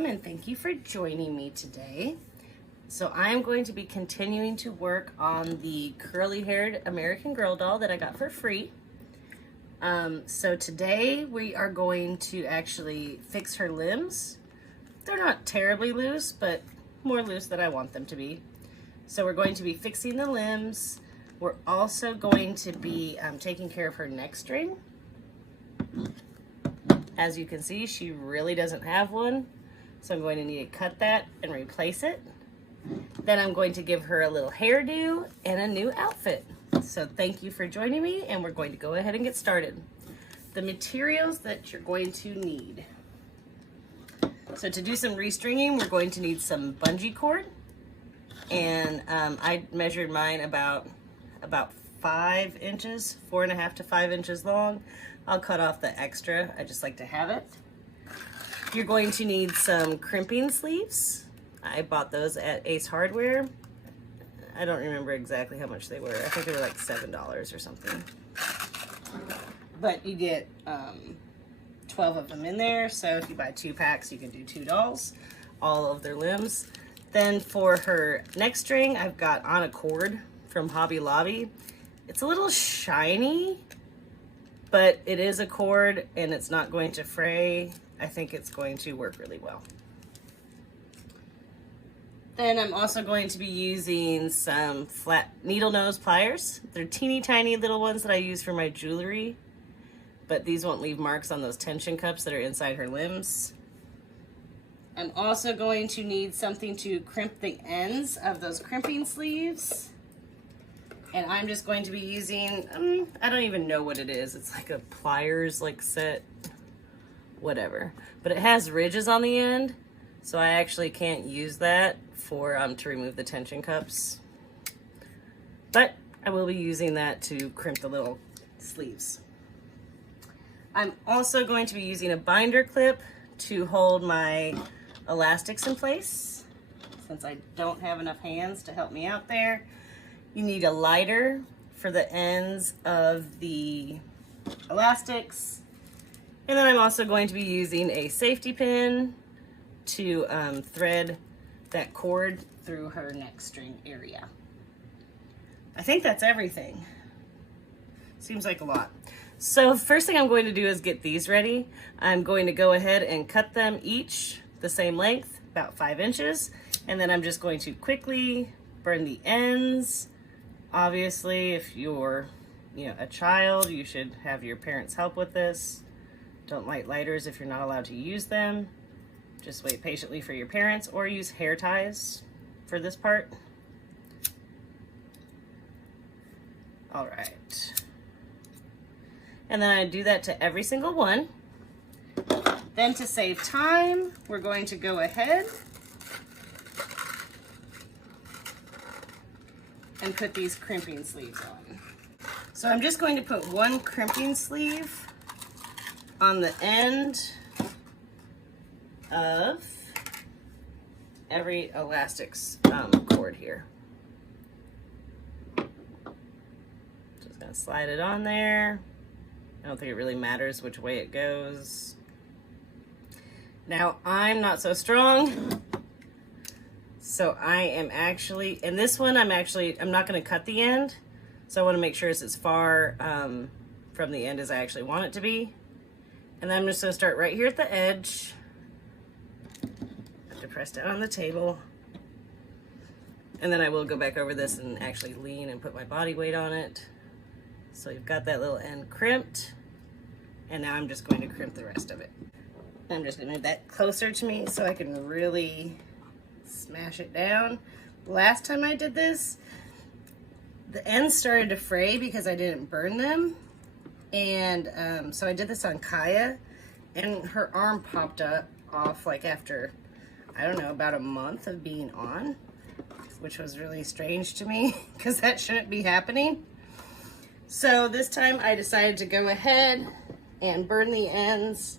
welcome and thank you for joining me today. So I'm going to be continuing to work on the curly-haired American Girl doll that I got for free. So today we are going to actually fix her limbs. They're not terribly loose, but more loose than I want them to be. So we're going to be fixing the limbs. We're also going to be taking care of her neck string. As you can see, she really doesn't have one. So I'm going to need to cut that and replace it. Then I'm going to give her a little hairdo and a new outfit. So thank you for joining me, and we're going to go ahead and get started. The materials that you're going to need. So to do some restringing, we're going to need some bungee cord. And I measured mine about 5 inches, 4.5 to 5 inches long. I'll cut off the extra, I just like to have it. You're going to need some crimping sleeves. I bought those at Ace Hardware. I don't remember exactly how much they were. I think they were like $7 or something. But you get 12 of them in there, so if you buy 2 packs, you can do 2 dolls, all of their limbs. Then for her neck string, I've got On a Cord from Hobby Lobby. It's a little shiny, but it is a cord and it's not going to fray. I think it's going to work really well. Then I'm also going to be using some flat needle nose pliers. They're teeny tiny little ones that I use for my jewelry, but these won't leave marks on those tension cups that are inside her limbs. I'm also going to need something to crimp the ends of those crimping sleeves. And I'm just going to be using, I don't even know what it is. It's like a pliers like set, whatever. But it has ridges on the end, so I actually can't use that for to remove the tension cups. But I will be using that to crimp the little sleeves. I'm also going to be using a binder clip to hold my elastics in place, since I don't have enough hands to help me out there. You need a lighter for the ends of the elastics. And then I'm also going to be using a safety pin to thread that cord through her neck string area. I think that's everything. Seems like a lot. So first thing I'm going to do is get these ready. I'm going to go ahead and cut them each the same length, about 5 inches. And then I'm just going to quickly burn the ends. Obviously, if you're a child, you should have your parents help with this. Don't light lighters if you're not allowed to use them. Just wait patiently for your parents, or use hair ties for this part. All right. And then I do that to every single one. Then to save time, we're going to go ahead and put these crimping sleeves on. So I'm just going to put one crimping sleeve on the end of every elastics cord here. Just gonna slide it on there. I don't think it really matters which way it goes. Now, I'm not so strong, so I am actually, in this one, I'm not gonna cut the end, so I wanna make sure it's as far from the end as I actually want it to be. And then I'm just gonna start right here at the edge. I have to press down on the table. And then I will go back over this and actually lean and put my body weight on it. So you've got that little end crimped, and now I'm just going to crimp the rest of it. I'm just gonna move that closer to me so I can really smash it down. Last time I did this, the ends started to fray because I didn't burn them. And so I did this on Kaya, and her arm popped off like after, I don't know, about a month of being on, which was really strange to me because that shouldn't be happening. So this time I decided to go ahead and burn the ends.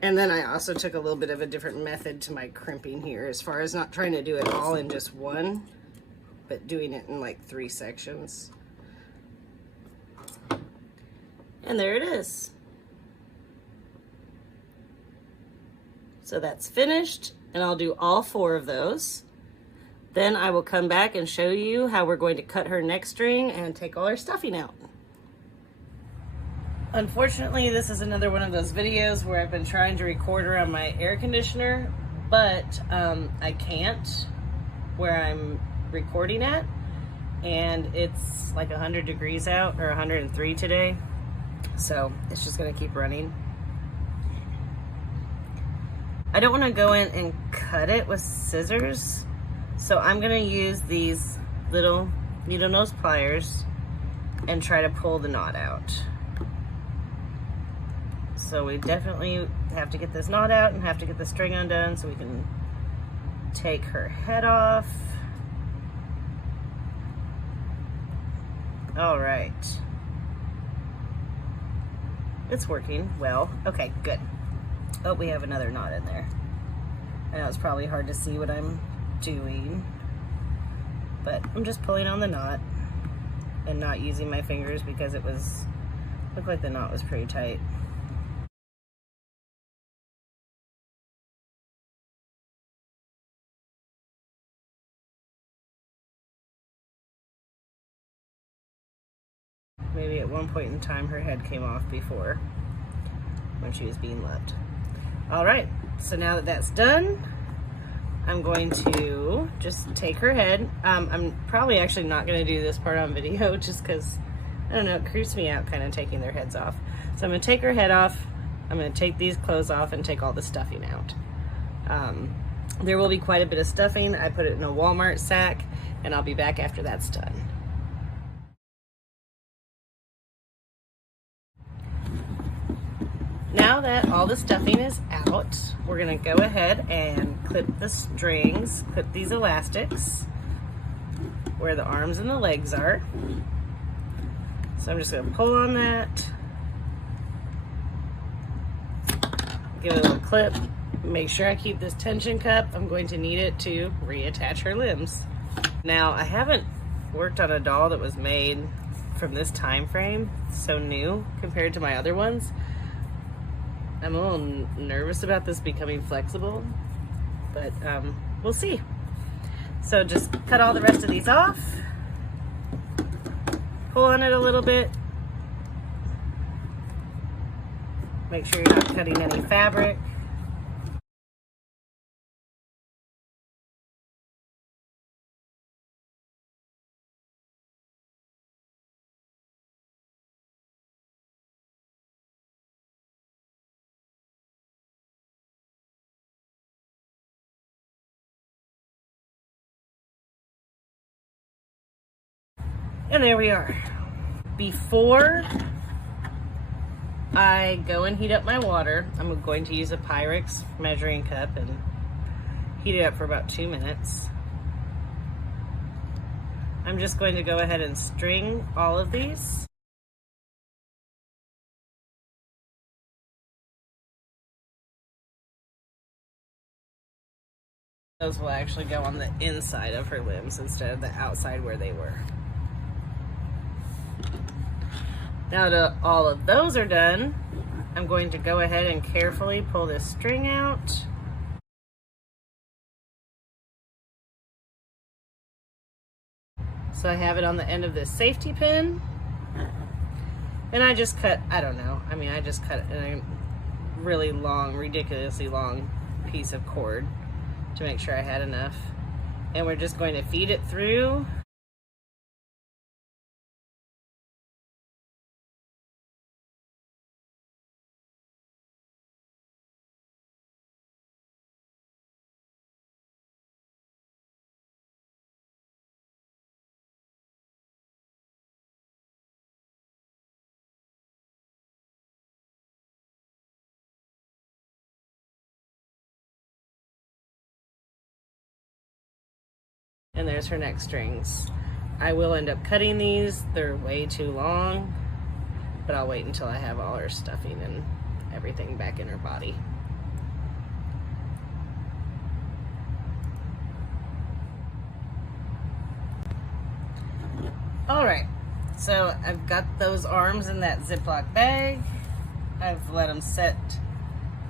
And then I also took a little bit of a different method to my crimping here, as far as not trying to do it all in just one, but doing it in like 3 sections. And there it is. So that's finished, and I'll do all 4 of those. Then I will come back and show you how we're going to cut her neck string and take all her stuffing out. Unfortunately, this is another one of those videos where I've been trying to record her on my air conditioner, but I can't where I'm recording at, and it's like 100 degrees out, or 103 today, so it's just gonna keep running. I don't want to go in and cut it with scissors, so I'm gonna use these little needle nose pliers and try to pull the knot out. So we definitely have to get this knot out and have to get the string undone so we can take her head off. All right. It's working well. Okay, good. Oh, we have another knot in there. I know it's probably hard to see what I'm doing, but I'm just pulling on the knot and not using my fingers because it looked like the knot was pretty tight. Maybe at one point in time her head came off before when she was being loved. All right, so now that that's done, I'm going to just take her head. I'm probably actually not gonna do this part on video just because, I don't know, it creeps me out kind of taking their heads off. So I'm gonna take her head off, I'm gonna take these clothes off and take all the stuffing out. There will be quite a bit of stuffing. I put it in a Walmart sack, and I'll be back after that's done. Now that all the stuffing is out, we're gonna go ahead and clip the strings, clip these elastics where the arms and the legs are. So I'm just gonna pull on that, give it a little clip, make sure I keep this tension cup. I'm going to need it to reattach her limbs. Now, I haven't worked on a doll that was made from this time frame, so new compared to my other ones. I'm a little nervous about this becoming flexible, but we'll see. So just cut all the rest of these off, pull on it a little bit, make sure you're not cutting any fabric. And there we are. Before I go and heat up my water, I'm going to use a Pyrex measuring cup and heat it up for about 2 minutes. I'm just going to go ahead and string all of these. Those will actually go on the inside of her limbs instead of the outside where they were. Now that all of those are done, I'm going to go ahead and carefully pull this string out. So I have it on the end of this safety pin. And I just cut, I don't know, I just cut a really long, ridiculously long piece of cord to make sure I had enough. And we're just going to feed it through. And there's her neck strings. I will end up cutting these. They're way too long, but I'll wait until I have all her stuffing and everything back in her body. All right, so I've got those arms in that Ziploc bag. I've let them set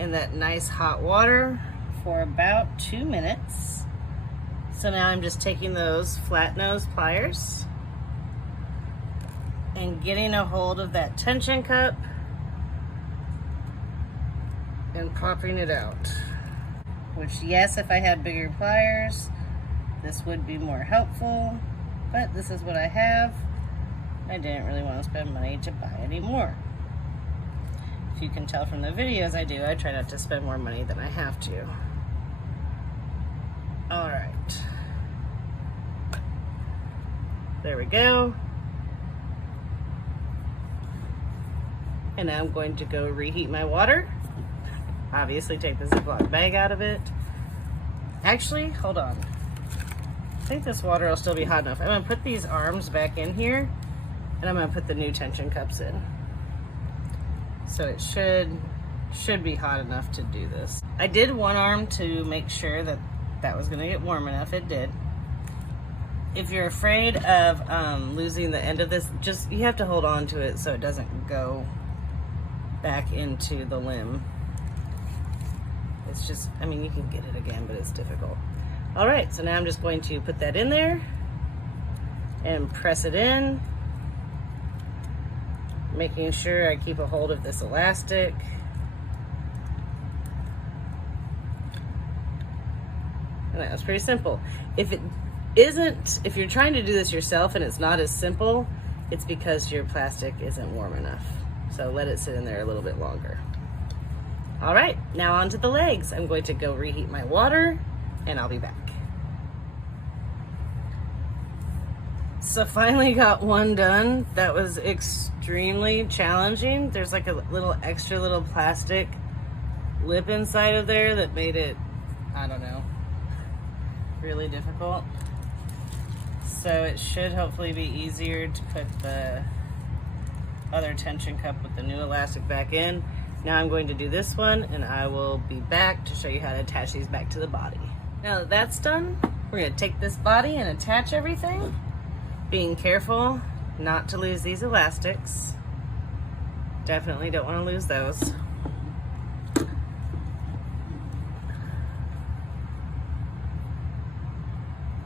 in that nice hot water for about 2 minutes. So now I'm just taking those flat nose pliers and getting a hold of that tension cup and popping it out. Which, yes, if I had bigger pliers, this would be more helpful, but this is what I have. I didn't really want to spend money to buy any more. If you can tell from the videos I do, I try not to spend more money than I have to. All right. There we go. And now I'm going to go reheat my water. Obviously take the Ziploc bag out of it. Actually, hold on. I think this water will still be hot enough. I'm gonna put these arms back in here and I'm gonna put the new tension cups in. So it should be hot enough to do this. I did one arm to make sure that that was gonna get warm enough. It did. If you're afraid of losing the end of this, you have to hold on to it so it doesn't go back into the limb. It's just, I mean, you can get it again, but it's difficult. All right, so now I'm just going to put that in there and press it in, making sure I keep a hold of this elastic. And that was pretty simple. If you're trying to do this yourself and it's not as simple, it's because your plastic isn't warm enough. So let it sit in there a little bit longer. All right, now onto the legs. I'm going to go reheat my water and I'll be back. So finally got one done. That was extremely challenging. There's like a little extra little plastic lip inside of there that made it, I don't know, really difficult. So it should hopefully be easier to put the other tension cup with the new elastic back in. Now I'm going to do this one and I will be back to show you how to attach these back to the body. Now that that's done, we're going to take this body and attach everything, being careful not to lose these elastics. Definitely don't want to lose those.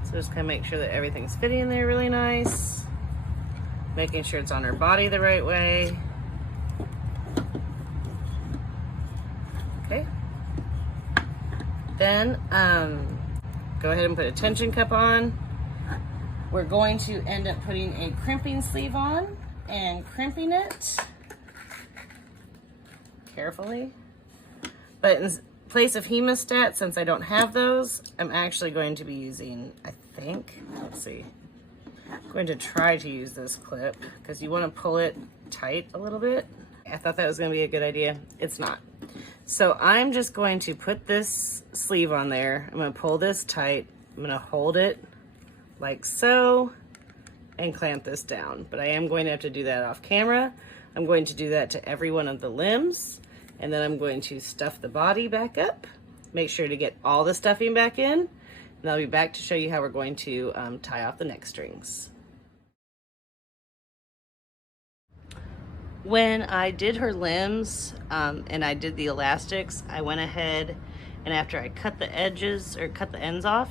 So just kind of make sure that everything's fitting in there really nice, making sure it's on her body the right way. Okay. Then go ahead and put a tension cup on. We're going to end up putting a crimping sleeve on and crimping it carefully. But in place of hemostat, since I don't have those, I'm actually going to be using, I think, let's see, I'm going to try to use this clip because you want to pull it tight a little bit. I thought that was going to be a good idea. It's not. So I'm just going to put this sleeve on there. I'm going to pull this tight. I'm going to hold it like so and clamp this down. But I am going to have to do that off camera. I'm going to do that to every one of the limbs. And then I'm going to stuff the body back up. Make sure to get all the stuffing back in. And I'll be back to show you how we're going to tie off the neck strings. When I did her limbs and I did the elastics, I went ahead and after I cut the edges or cut the ends off,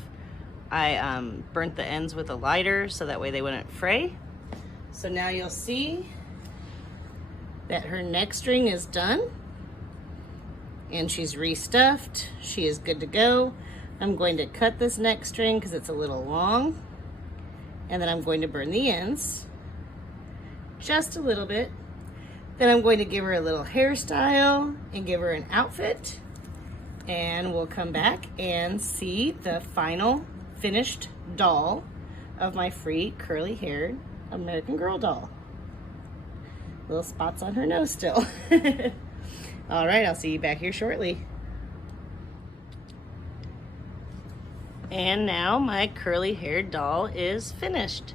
I burnt the ends with a lighter so that way they wouldn't fray. So now you'll see that her neck string is done and she's restuffed. She is good to go. I'm going to cut this neck string because it's a little long, and then I'm going to burn the ends just a little bit. Then I'm going to give her a little hairstyle and give her an outfit, and we'll come back and see the final finished doll of my free curly haired American Girl doll. Little spots on her nose still. All right, I'll see you back here shortly. And now my curly haired doll is finished.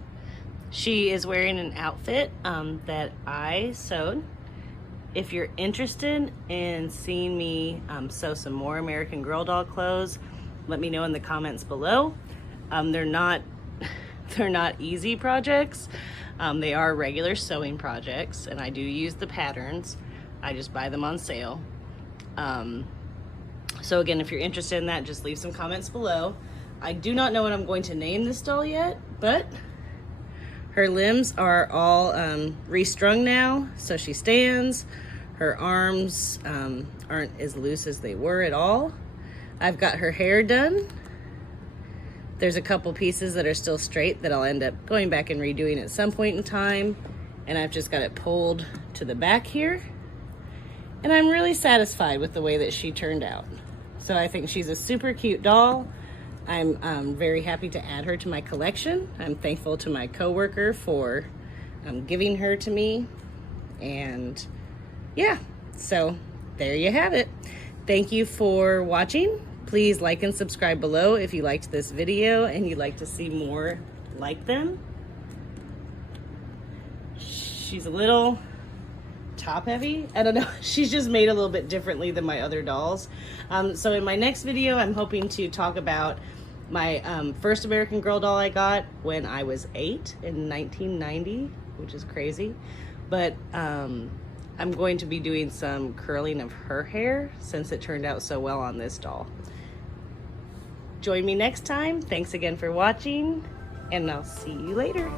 She is wearing an outfit that I sewed. If you're interested in seeing me sew some more American Girl doll clothes, let me know in the comments below. They're not easy projects. They are regular sewing projects, and I do use the patterns. I just buy them on sale. So again, if you're interested in that, just leave some comments below. I do not know what I'm going to name this doll yet, but her limbs are all restrung now, so she stands. Her arms aren't as loose as they were at all. I've got her hair done. There's a couple pieces that are still straight that I'll end up going back and redoing at some point in time. And I've just got it pulled to the back here. And I'm really satisfied with the way that she turned out. So I think she's a super cute doll. I'm very happy to add her to my collection. I'm thankful to my coworker for giving her to me. And yeah, so there you have it. Thank you for watching. Please like and subscribe below if you liked this video and you'd like to see more like them. She's a little top heavy. I don't know. She's just made a little bit differently than my other dolls. So in my next video, I'm hoping to talk about my first American Girl doll I got when I was 8 in 1990, which is crazy. But I'm going to be doing some curling of her hair since it turned out so well on this doll. Join me next time. Thanks again for watching, and I'll see you later.